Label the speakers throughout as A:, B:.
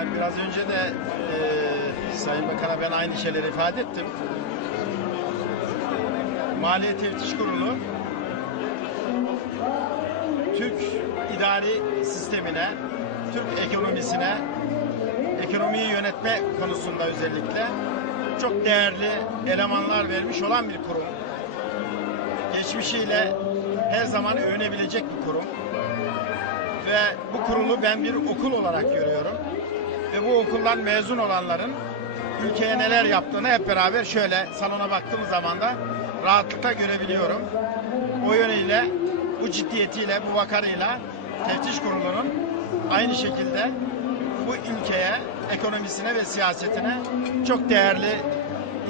A: Yani biraz önce de e, Sayın Bakan'a ben aynı şeyleri ifade ettim. Maliye Teftiş Kurulu Türk idari sistemine, Türk ekonomisine, ekonomiyi yönetme konusunda özellikle çok değerli elemanlar vermiş olan bir kurum. Geçmişiyle her zaman övünebilecek bir kurum. Ve bu kurulu ben bir okul olarak görüyorum. Bu okuldan mezun olanların ülkeye neler yaptığını hep beraber şöyle salona baktığım zaman da rahatlıkla görebiliyorum. O yönüyle, bu ciddiyetiyle, bu vakarıyla teftiş kurulunun aynı şekilde bu ülkeye, ekonomisine ve siyasetine çok değerli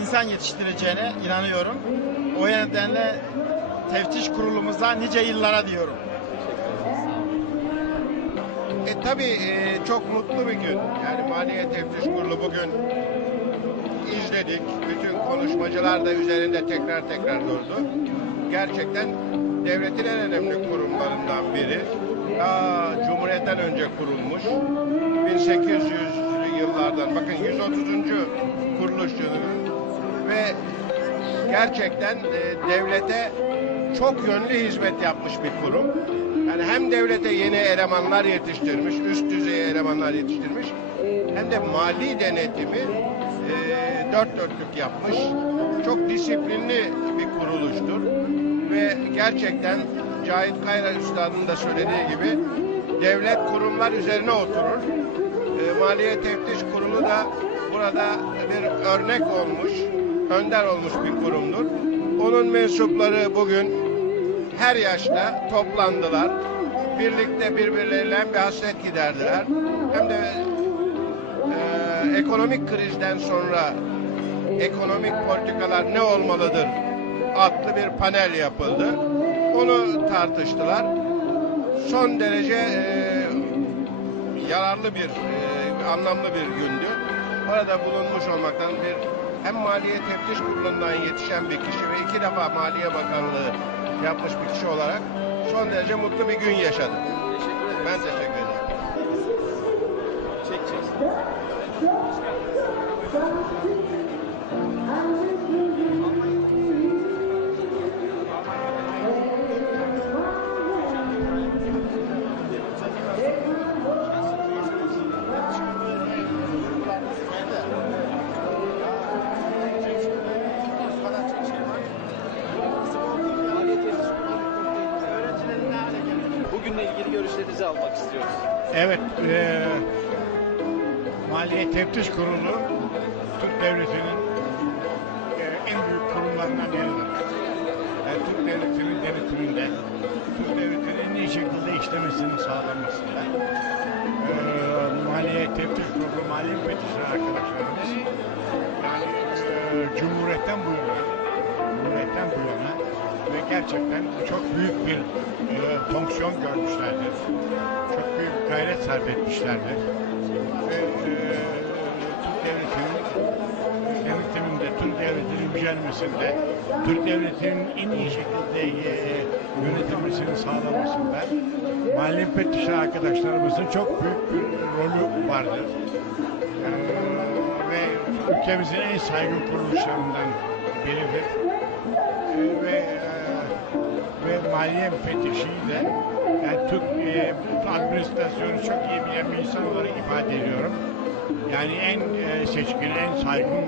A: insan yetiştireceğine inanıyorum. O nedenle teftiş kurulumuza nice yıllara diyorum.
B: Tabii e, çok mutlu bir gün. Yani Maliye Teftiş Kurulu bugün izledik. Bütün konuşmacılar da üzerinde tekrar tekrar durdu. Gerçekten devletin en önemli kurumlarından biri. Daha Cumhuriyet'ten önce kurulmuş. 1800'lü yıllardan bakın 130. kuruluş yılının ve gerçekten e, devlete çok yönlü hizmet yapmış bir kurum. Yani hem devlete yeni elemanlar yetiştirmiş, üst düzey elemanlar yetiştirmiş, hem de mali denetimi e, dört dörtlük yapmış. Çok disiplinli bir kuruluştur ve gerçekten Cahit Kayra Üstad'ın da söylediği gibi devlet kurumlar üzerine oturur. E, Maliye Teftiş Kurulu da burada bir örnek olmuş, önder olmuş bir kurumdur. Onun mensupları bugün her yaşta toplandılar. Birlikte birbirleriyle bir hasret giderdiler. Hem de e, ekonomik krizden sonra ekonomik politikalar ne olmalıdır adlı bir panel yapıldı. Onu tartıştılar. Son derece e, yararlı bir, e, anlamlı bir gündü. Orada bulunmuş olmaktan bir hem Maliye Teftiş Kurulu'ndan yetişen bir kişi ve iki defa Maliye Bakanlığı yapmış bir kişi olarak son derece mutlu bir gün yaşadım. Ben teşekkür ederim.
C: Bugünle görüşlerinizi almak istiyoruz.
D: Evet, eee Maliye Teftiş Kurulu Türk Devleti'nin eee, en büyük kurumlarından biridir. Yani Türk Devleti'nin denetiminde, Türk Devleti'nin en iyi şekilde işlemesini sağlamasında eee Maliye Teftiş Kurulu, Maliye Müfettişleri arkadaşlarımız yani eee, Cumhuriyet'ten bu yana, Cumhuriyet'ten bu yana ve gerçekten çok büyük bir eee, fonksiyon görmüşlerdir. Çok büyük gayret sarf etmişlerdir. Ve eee Türk Devleti'nin denetiminde, Türk Devleti'nin yücelmesinde, Türk Devleti'nin en iyi şekilde eee, yönetilmesini sağlamasında mali müfettişler arkadaşlarımızın çok büyük bir rolü vardır. Eee, ve ülkemizin en saygın kuruluşlarından biridir. Maliye müfettişiyle yani Türk e, administrasyonu çok iyi bilen bir insan olarak ifade ediyorum. Yani en e, seçkin, en saygın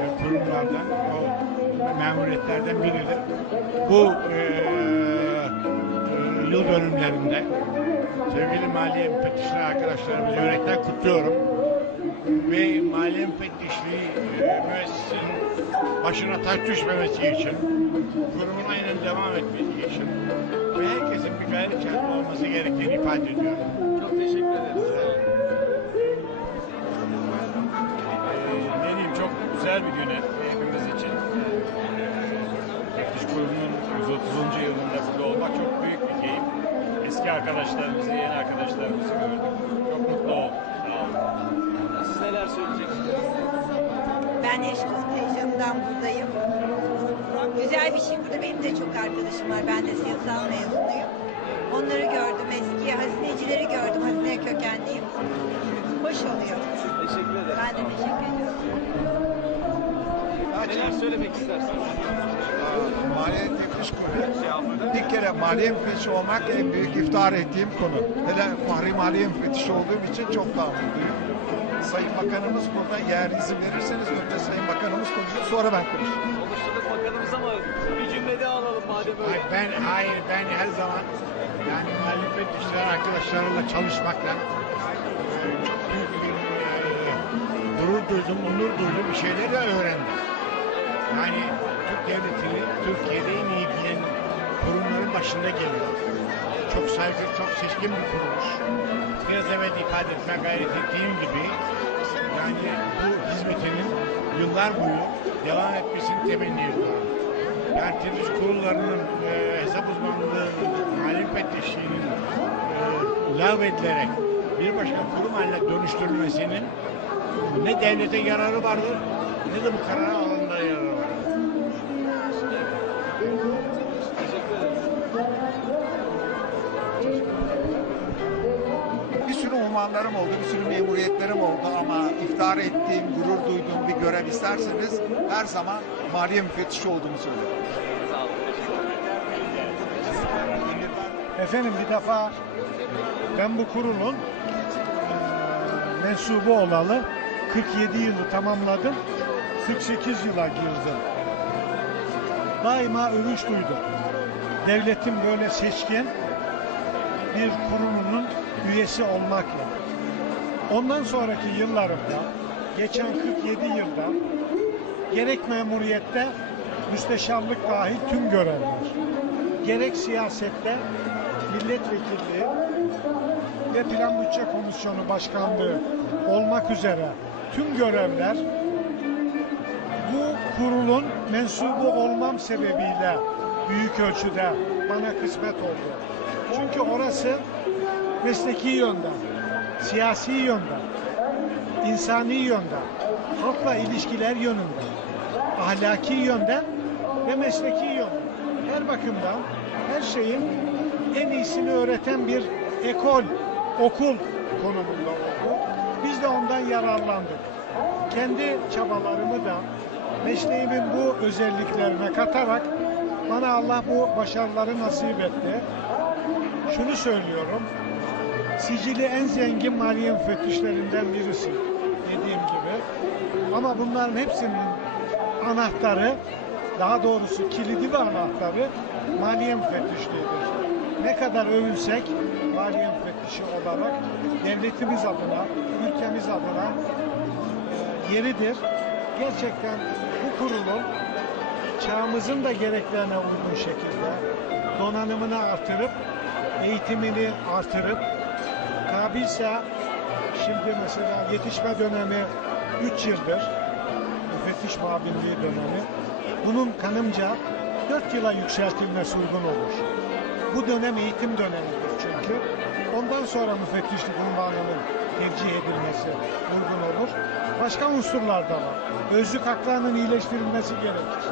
D: e, kurumlardan, o memuriyetlerden biridir. Bu e, e, yıl dönümlerinde sevgili maliye müfettişleri arkadaşlarımızı yürekten kutluyorum. Ve maliye müfettişliği e, müessesinin başına taş düşmemesi için, kurumun aynen devam etmesi için ve herkesin bir gayret içerisinde olması gerektiğini ifade ediyorum.
C: Çok teşekkür ederiz.
E: Ee, ne diyeyim çok güzel bir gün hepimiz için. Teftiş Kurulu'nun 130. yılında burada olmak çok büyük bir keyif. Eski arkadaşlarımızı, yeni arkadaşlarımızı gördük. Çok mutlu oldum. Sağ olun.
C: Siz neler söyleyeceksiniz?
F: Ben kız heyecanından buradayım. Güzel bir şey burada. Benim de çok arkadaşım var. Ben de siyasal mezunuyum. Onları gördüm. Eski hazinecileri gördüm. Hazine kökenliyim. Hoş oluyor.
C: Teşekkür ederim.
F: Ben de teşekkür ediyorum.
C: Neler söylemek istersiniz?
G: Maliye Teftiş Kurulu. Bir kere maliye müfettişi olmak en büyük iftihar ettiğim konu. Hele Fahri Maliye Müfettişi olduğum için çok daha mutluyum. Sayın Bakanımız burada eğer izin verirseniz önce Sayın Bakanımız konuşur sonra ben konuşayım.
C: Konuştuk bakanımız ama bir cümlede alalım madem öyle.
D: Hayır, ben hayır ben her zaman yani muhalefet işler arkadaşlarımla çalışmakla e, çok büyük bir e, gurur duydum, onur duydum bir şeyleri öğrendim. Yani Türk devleti Türkiye'de en iyi bilen kurumların başında geliyor. Çok saygı, çok seçkin bir kuruluş. Biraz evvel ifade etme gayret ettiğim gibi yani bu hizmetinin yıllar boyu devam etmesini temenni ediyorum. Yani teftiş kurullarının e, hesap uzmanlığı, mali müfettişliğinin e, lağvedilerek bir başka kurum haline dönüştürülmesinin ne devlete yararı vardır ne de bu karar
G: Unvanlarım oldu, bir sürü memuriyetlerim oldu ama iftihar ettiğim, gurur duyduğum bir görev isterseniz her zaman maliye müfettişi olduğumu söylerim.
H: Efendim bir defa ben bu kurulun mensubu olalı 47 yılı tamamladım. 48 yıla girdim. Daima övünç duydum. Devletin böyle seçkin bir kurumunun üyesi olmakla. Ondan sonraki yıllarımda, geçen 47 yılda gerek memuriyette müsteşarlık dahil tüm görevler, gerek siyasette milletvekilliği ve Plan Bütçe Komisyonu Başkanlığı olmak üzere tüm görevler bu kurulun mensubu olmam sebebiyle büyük ölçüde bana kısmet oldu. Çünkü orası mesleki yönden, siyasi yönden, insani yönden, halkla ilişkiler yönünden, ahlaki yönden ve mesleki yönden. Her bakımdan her şeyin en iyisini öğreten bir ekol, okul konumunda oldu. Biz de ondan yararlandık. Kendi çabalarımı da mesleğimin bu özelliklerine katarak bana Allah bu başarıları nasip etti. Şunu söylüyorum, sicili en zengin maliye müfettişlerinden birisi dediğim gibi. Ama bunların hepsinin anahtarı, daha doğrusu kilidi ve anahtarı maliye müfettişliğidir. Ne kadar övünsek maliye müfettişi olarak devletimiz adına, ülkemiz adına e, yeridir. Gerçekten bu kurulun çağımızın da gereklerine uygun şekilde donanımını artırıp, eğitimini artırıp, kabilse şimdi mesela yetişme dönemi 3 yıldır, müfettiş muhabirliği dönemi. Bunun kanımca 4 yıla yükseltilmesi uygun olur. Bu dönem eğitim dönemidir çünkü. Ondan sonra müfettişlik unvanının tercih edilmesi uygun olur. Başka unsurlar da var. Özlük haklarının iyileştirilmesi gerekir.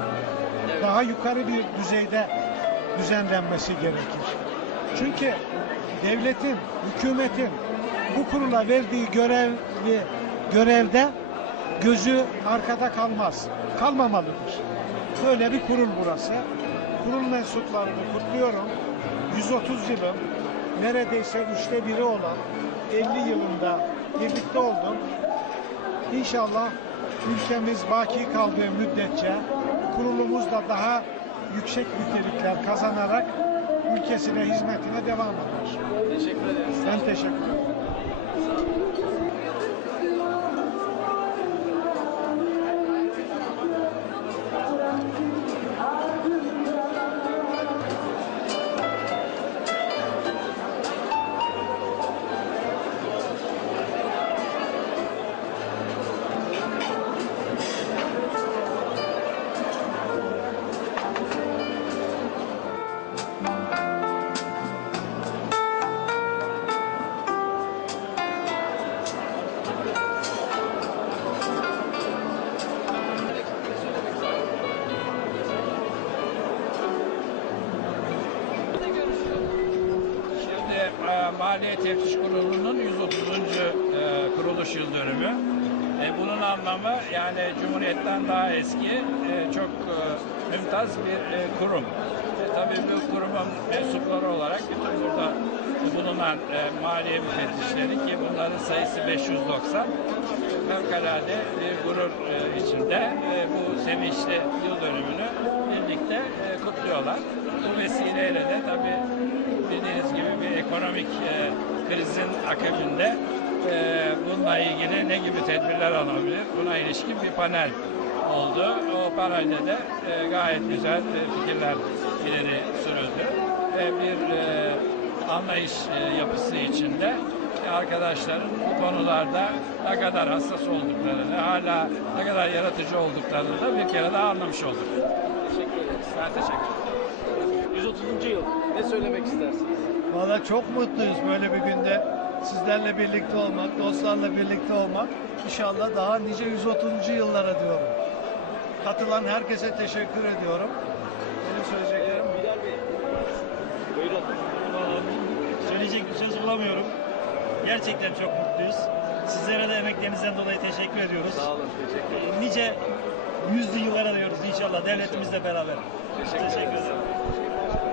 H: Daha yukarı bir düzeyde düzenlenmesi gerekir. Çünkü devletin, hükümetin bu kurula verdiği görevli görevde gözü arkada kalmaz. Kalmamalıdır. Böyle bir kurul burası. Kurul mensuplarını kutluyorum. 130 yılın neredeyse üçte biri olan 50 yılında birlikte oldum. İnşallah ülkemiz baki kaldığı müddetçe kurulumuz da daha yüksek nitelikler kazanarak ülkesine hizmetine devam eder.
C: Teşekkür ederiz.
H: Ben teşekkür ederim.
I: Maliye Teftiş Kurulu'nun 130. e, kuruluş yıl dönümü. E, bunun anlamı yani Cumhuriyet'ten daha eski e, çok mümtaz bir kurum. Tabii bu kurumun mensupları olarak bütün burada bulunan maliye müfettişleri ki bunların sayısı 590 fevkalade bir gurur içinde bu sevinçli yıl dönümünü birlikte kutluyorlar. Bu vesileyle de tabii bildiğiniz gibi bir ekonomik e, krizin akabinde e, bununla ilgili ne gibi tedbirler alınabilir? Buna ilişkin bir panel oldu. O panelde de e, gayet güzel e, fikirler ileri sürüldü. Ve bir e, anlayış e, yapısı içinde arkadaşların bu konularda ne kadar hassas olduklarını, hala ne kadar yaratıcı olduklarını da bir kere daha anlamış olduk.
J: Teşekkür ederiz.
I: Ben teşekkür ederim.
J: 130. yıl. Ne söylemek istersiniz?
K: Valla çok mutluyuz böyle bir günde. Sizlerle birlikte olmak, dostlarla birlikte olmak. İnşallah daha nice 130. yıllara diyorum. Katılan herkese teşekkür ediyorum. Benim söyleyeceklerim bu.
J: Bilal Bey. Buyurun.
L: Söyleyecek bir söz bulamıyorum. Gerçekten çok mutluyuz. Sizlere de emeklerinizden dolayı teşekkür ediyoruz.
J: Sağ olun. Teşekkür ederim.
L: Ee, Nice yüzlü yıllara diyoruz inşallah devletimizle beraber.
J: Teşekkür
L: Teşekkür
J: ederiz.
L: ederim.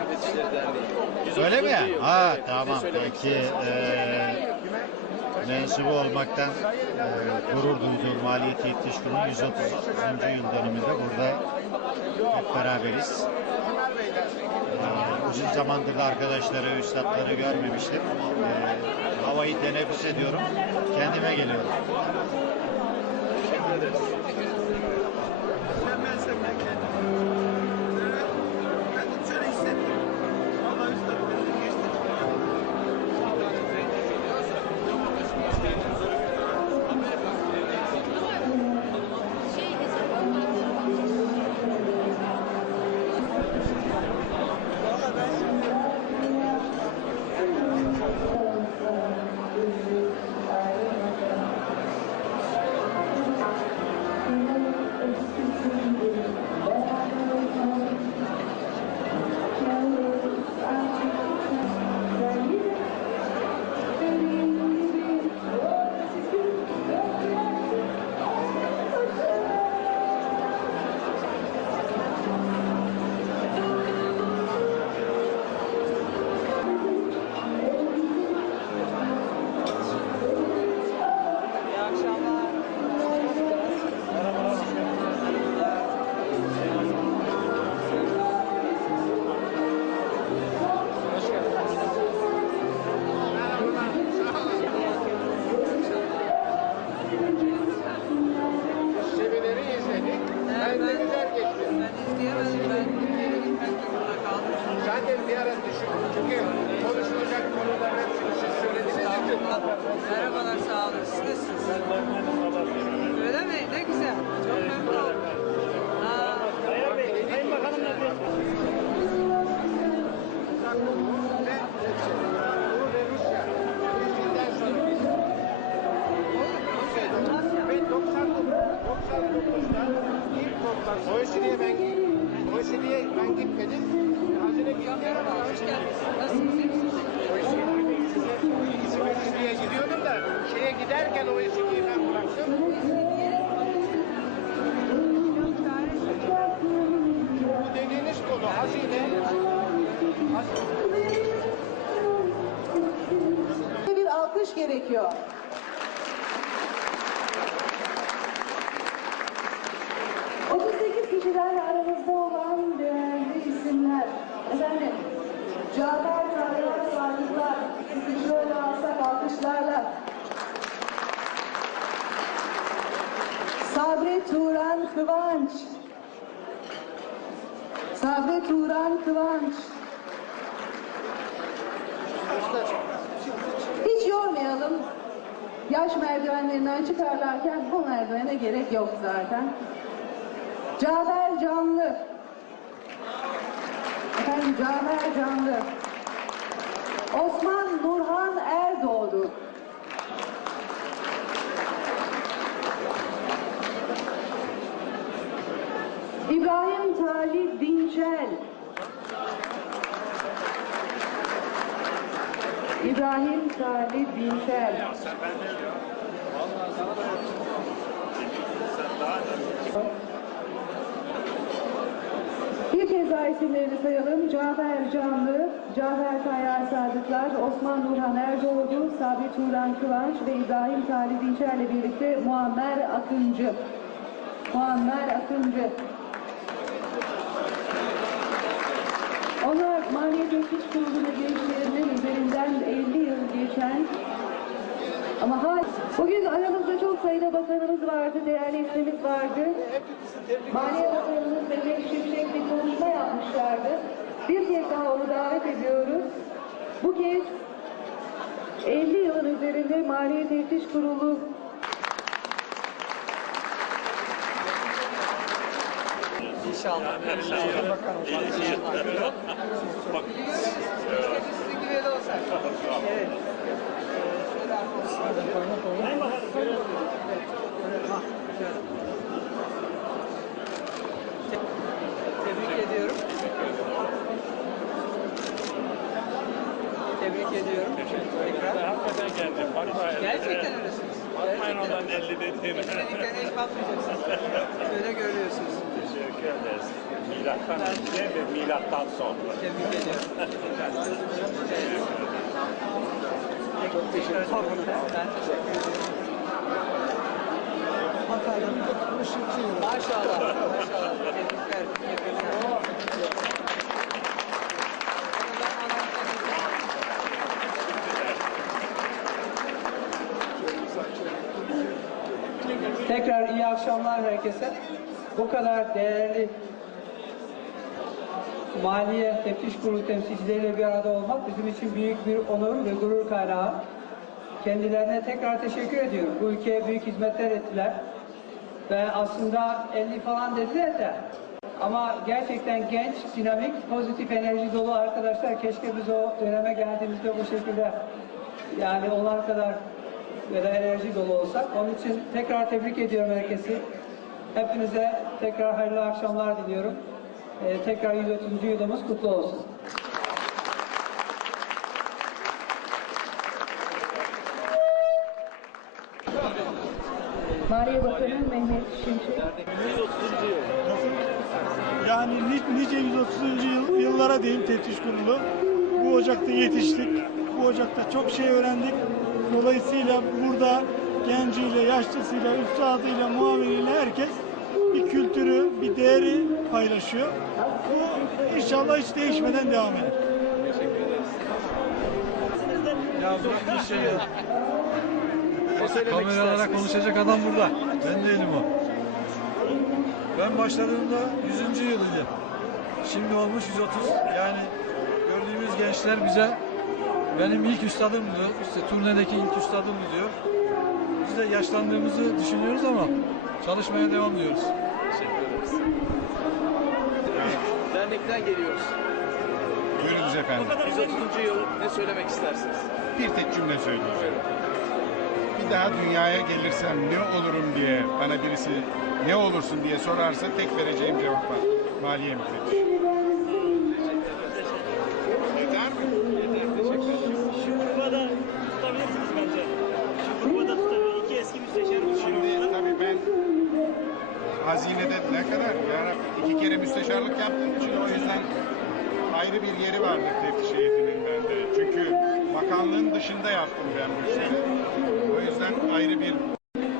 J: Müfettişleri Derneği. 130.
A: Öyle mi? Ha tamam peki
J: istersiniz?
A: Mensubu olmaktan e, gurur duyduğum Maliye Teftiş Kurulu'nun 130. yıl dönümünde burada hep beraberiz. E, uzun zamandır da arkadaşları, üstadları görmemiştim. E, havayı teneffüs ediyorum. Kendime geliyorum.
J: Teşekkür ederiz.
M: Semineri Zaten bir ara düşün. Çünkü konuşulacak konuların hepsini siz söylediğiniz için.
N: Merhabalar, sağ olun. Siz nasılsınız? Öyle mi? Ne güzel. Çok memnun oldum. Ha,
L: Sayın Bakanım ne diyor?
M: Ve Doğu ve Rusya. Bizden sonra biz. Ve 99'da ilk toplantı. OECD'ye ben, OECD'ye ben gitmedim. Bilgiler
N: hoş geldiniz. Bir alkış gerekiyor. kişilerle aramızda olan değerli isimler. Efendim, Cafer Tanrılar Sadıklar, sizi şöyle alsak alkışlarla. Sabri Turan Kıvanç. Sabri Turan Kıvanç. Hiç yormayalım. Yaş merdivenlerinden çıkarlarken bu merdivene gerek yok zaten. Cafer Canlı. Efendim Cafer Canlı. Osman Nurhan Erdoğdu. İbrahim Talip Dinçel. İbrahim Talip Dinçel. Bir kez daha isimlerini sayalım. Cafer Canlı, Cafer Tayyar Sadıklar, Osman Nurhan Erdoğdu, Sabri Turan Kıvanç ve İbrahim Talip İnçer ile birlikte Muammer Akıncı. Muammer Akıncı. Onlar Maliye Teftiş Kurulu'na girişlerinin üzerinden 50 yıl geçen ama hala bugün aramızda çok sayıda bakanımız vardı, değerli ismimiz vardı. Maliye Bakanımız Mehmet Şimşek bir konuşma yapmışlardı. Bir kez daha onu davet ediyoruz. Bu kez 50 yılın üzerinde Maliye Teftiş Kurulu
M: İnşallah. Olsak. Evet. Tebrik ediyorum. Tebrik ediyorum. Tekrar.
E: Hakikaten geldim.
M: Gerçekten öylesiniz.
E: Bakmayın ondan 50 dediğime.
M: Dediklerine hiç bakmayacaksınız. Böyle görüyorsunuz.
E: Teşekkür ederiz. Milattan önce ve milattan sonra.
M: Tebrik ediyorum. Çok teşekkür ederim. Ben teşekkür ederim. Maşallah. Maşallah. Tebrikler. Tebrikler. Tekrar iyi akşamlar herkese. Bu kadar değerli Maliye Teftiş Kurulu temsilcileriyle bir arada olmak bizim için büyük bir onur ve gurur kaynağı. Kendilerine tekrar teşekkür ediyorum. Bu ülkeye büyük hizmetler ettiler. Ve aslında 50 falan dediler de ama gerçekten genç, dinamik, pozitif enerji dolu arkadaşlar. Keşke biz o döneme geldiğimizde bu şekilde yani onlar kadar böyle enerji dolu olsak. Onun için tekrar tebrik ediyorum herkesi. Hepinize tekrar hayırlı akşamlar diliyorum. Ee, tekrar 130. yılımız kutlu olsun.
N: Maliye Bakanı Mehmet Şimşek.
K: Yani ni- nice 130. Yıl, yıllara diyeyim teftiş kurulu. Bu ocakta yetiştik. Bu ocakta çok şey öğrendik. Dolayısıyla burada genciyle, yaşlısıyla, üstadıyla, muaviniyle herkes kültürü, bir değeri paylaşıyor. Bu inşallah hiç değişmeden devam eder.
H: Kameralara konuşacak adam burada. Ben değilim o. Ben başladığımda 100. yılıydı. Şimdi olmuş 130. Yani gördüğümüz gençler bize benim ilk üstadım diyor. İşte turnedeki ilk üstadım diyor. Biz de yaşlandığımızı düşünüyoruz ama çalışmaya devam ediyoruz.
C: Dernekten geliyoruz.
D: Buyurunuz efendim.
C: 130. yıl ne söylemek istersiniz?
D: Bir tek cümle söyleyeceğim. Bir daha dünyaya gelirsem ne olurum diye bana birisi ne olursun diye sorarsa tek vereceğim cevap var. Maliye müfettiş. Yeter mi?
O: Şu gruba da tutabilirsiniz bence. Şu gruba da tutabilir. İki eski müsteşar
D: Şimdi tabii ben hazinede ne kadar yani iki kere müsteşarlık yaptığım için o yüzden ayrı bir yeri vardır teftiş heyetinin bende. Çünkü bakanlığın dışında yaptım ben bu işleri. O yüzden ayrı bir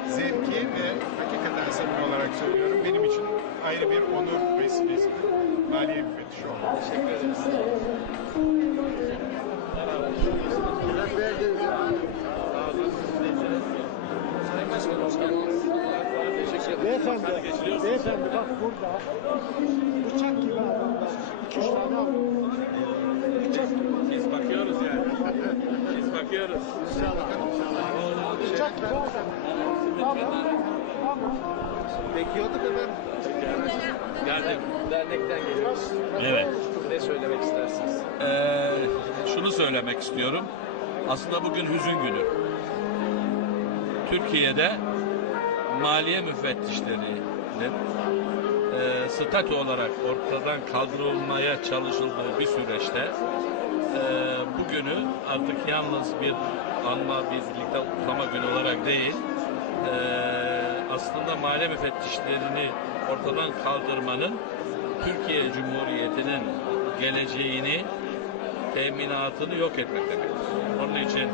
D: zevki ve hakikaten samimi olarak söylüyorum benim için ayrı bir onur vesilesi. Maliye müfettişi olmak. Teşekkür ederiz.
O: Beyefendi, beyefendi bak burada bıçak gibi adamlar. İki üç tane alıyor. Bıçak gibi.
E: Biz bakıyoruz yani. Biz bakıyoruz.
O: Bıçak gibi adam. Tamam.
C: Bekliyorduk efendim.
P: Geldim.
C: Dernekten geliyoruz.
P: Evet.
C: Ne söylemek istersiniz?
P: Ee, şunu söylemek istiyorum. Aslında bugün hüzün günü. Türkiye'de maliye müfettişlerinin e, statü olarak ortadan kaldırılmaya çalışıldığı bir süreçte e, bugünü artık yalnız bir anma, bir birlikte kutlama günü olarak değil, e, aslında maliye müfettişlerini ortadan kaldırmanın Türkiye Cumhuriyeti'nin geleceğini, teminatını yok etmek demektir. Onun için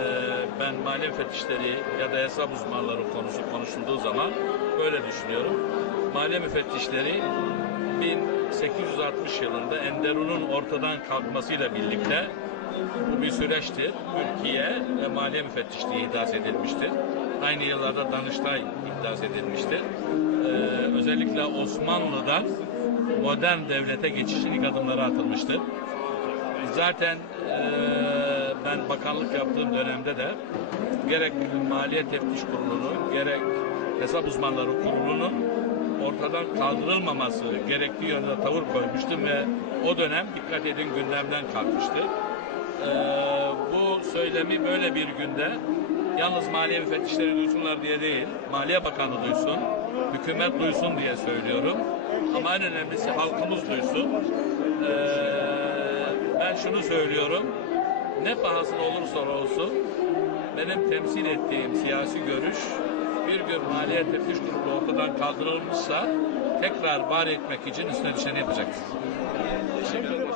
P: e, ben mali müfettişleri ya da hesap uzmanları konusu konuşulduğu zaman böyle düşünüyorum. Mali müfettişleri 1860 yılında Enderun'un ortadan kalkmasıyla birlikte bu bir süreçtir. Mülkiye ve maliye müfettişliği ihdas edilmiştir. Aynı yıllarda Danıştay ihdas edilmiştir. Ee, özellikle Osmanlı'dan modern devlete geçişlik adımları atılmıştır. Zaten eee, ben bakanlık yaptığım dönemde de gerek Maliye Teftiş Kurulu'nun gerek Hesap Uzmanları Kurulu'nun ortadan kaldırılmaması gerektiği yönde tavır koymuştum ve o dönem dikkat edin gündemden kalkmıştı. Eee, bu söylemi böyle bir günde yalnız maliye müfettişleri duysunlar diye değil, Maliye Bakanı duysun, hükümet duysun diye söylüyorum. Ama en önemlisi halkımız duysun. Eee ben şunu söylüyorum. Ne pahasına olursa olsun benim temsil ettiğim siyasi görüş bir gün Maliye Teftiş Kurulu ortadan kaldırılmışsa tekrar var etmek için üstüne düşeni yapacaktır.
C: Teşekkür ederim.